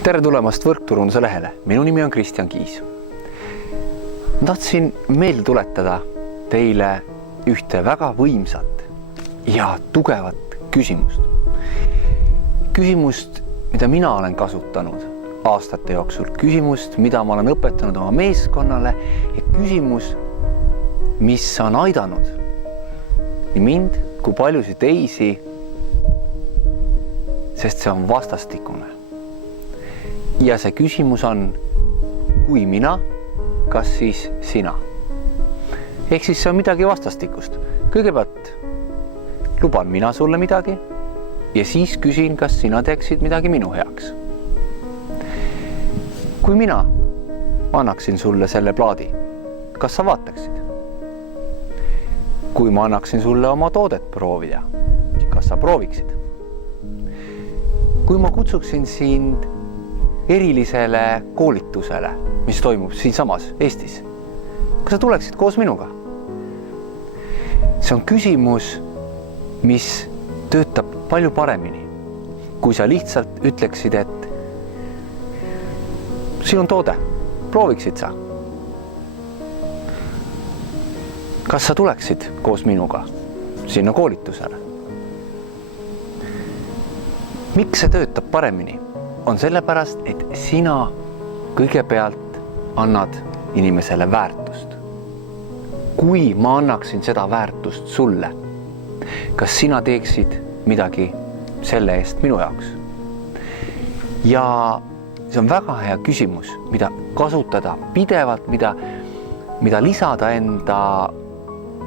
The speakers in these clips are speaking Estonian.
Tere tulemast Võrkturunduse lehele. Minu nimi on Kristjan Kiis. Ma tahtsin meelde tuletada teile ühte väga võimsat ja tugevat küsimust. Küsimust, mida mina olen kasutanud aastate jooksul. Küsimust, mida ma olen õpetanud oma meeskonnale ja küsimus, mis on aidanud nii mind kui paljusid teisi, sest see on vastastikune. Ja see küsimus on, kui mina, kas siis sina? Ehk siis see on midagi vastastikust. Kõigepealt luban mina sulle midagi ja siis küsin, kas sina teeksid midagi minu heaks. Kui mina annaksin sulle selle plaadi, kas sa vaataksid? Kui ma annaksin sulle oma toodet proovida, kas sa prooviksid? Kui ma kutsuksin sind erilisele koolitusele, mis toimub siinsamas Eestis, kas sa tuleksid koos minuga? See on küsimus, mis töötab palju paremini, kui sa lihtsalt ütleksid, et siin on toode, prooviksid sa? Kas sa tuleksid koos minuga sinna koolitusele? Miks see töötab paremini? On sellepärast, et sina kõigepealt annad inimesele väärtust. Kui ma annaksin seda väärtust sulle, kas sina teeksid midagi selle eest minu jaoks? Ja see on väga hea küsimus, mida kasutada pidevalt, mida lisada enda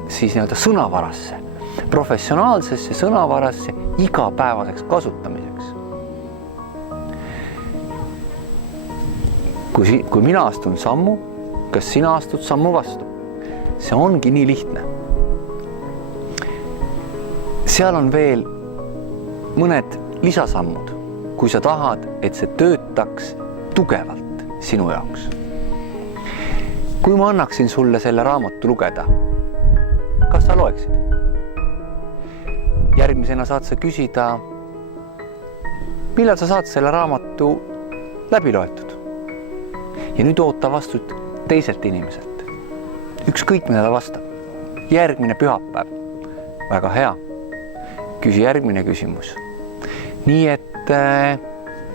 siis sõnavarasse, professionaalsesse sõnavarasse igapäevaseks kasutamiseks. Kui mina astun sammu, kas sina astud sammu vastu? See ongi nii lihtne. Seal on veel mõned lisasammud, kui sa tahad, et see töötaks tugevalt sinu jaoks. Kui ma annaksin sulle selle raamatu lugeda, kas sa loeksid? Järgmisena saad sa küsida, millal sa saad selle raamatu läbi loetud? Ja nüüd oota vastu teiselt inimeselt. Ükskõik, mida ta vastab. Järgmine pühapäev. Väga hea. Küsi järgmine küsimus. Nii et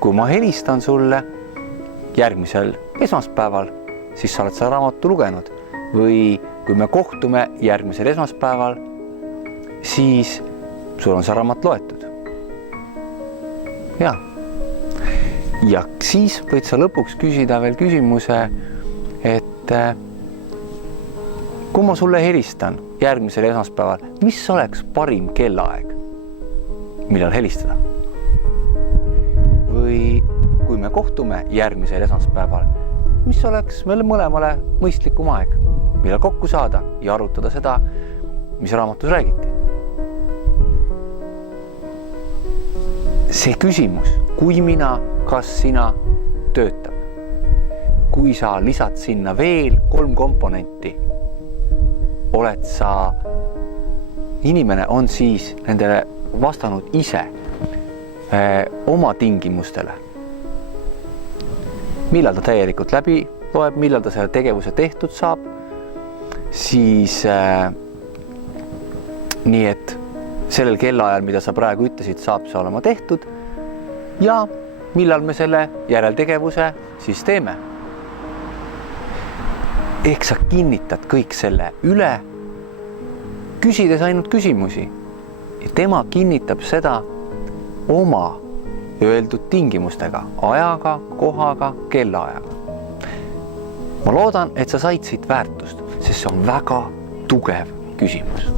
kui ma helistan sulle järgmisel esmaspäeval, siis sa oled seda raamatu lugenud. Või kui me kohtume järgmisel esmaspäeval, siis sul on see raamat loetud. Jaa. Ja siis võid sa lõpuks küsida veel küsimuse, et kui ma sulle helistan järgmisel esmaspäeval, mis oleks parim kellaaeg, millal helistada? Või kui me kohtume järgmisel esmaspäeval, mis oleks meile mõlemale mõistlikum aeg, millal kokku saada ja arutada seda, mis raamatus räägiti? See küsimus, kui mina, kas sina töötab. Kui sa lisad sinna veel 3 komponenti, oled sa, inimene on siis nendele vastanud ise oma tingimustele. Millal ta täielikult läbi loeb, millal ta selle tegevuse tehtud saab, siis nii et sellel kellaajal, mida sa praegu ütlesid, saab see olema tehtud ja millal me selle järeltegevuse siis teeme. Ehk sa kinnitad kõik selle üle, küsides ainult küsimusi. Ja tema kinnitab seda oma öeldud tingimustega, ajaga, kohaga, kellaajaga. Ma loodan, et sa said siit väärtust, sest see on väga tugev küsimus.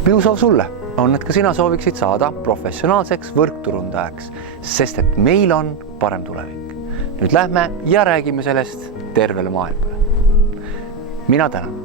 Minu soov sulle on, et ka sina sooviksid saada professionaalseks võrkturundajaks, sest et meil on parem tulevik. Nüüd lähme ja räägime sellest tervele maailmale. Mina tänan.